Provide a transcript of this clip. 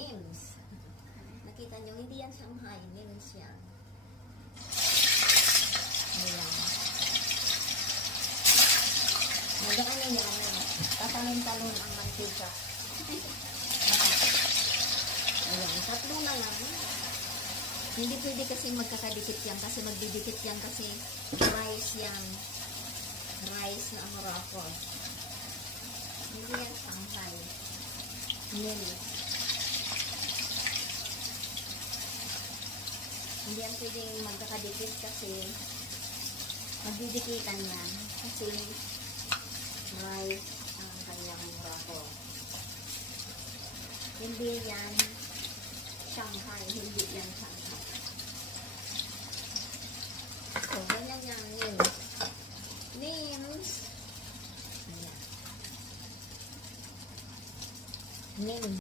Nims. Nakita nyo, hindi yan Shanghai. Nims yan. Ayan. Mag-ano yan, tatalon-talon ang mantika. Ayan, tatlo na lang. Hindi pwede kasi magkakadikit yan kasi magdidikit yan kasi rice yan. Rice na ang raffles. Hindi yan Shanghai. Nims. Hindi yan pwedeng magkakadikit kasi magdidikitan yan kasi rice ang kanyang raffle. Hindi yan Shanghai. Hindi yan Shanghai. So, ganyan yan. Nims. Nims. Ayan. Nims.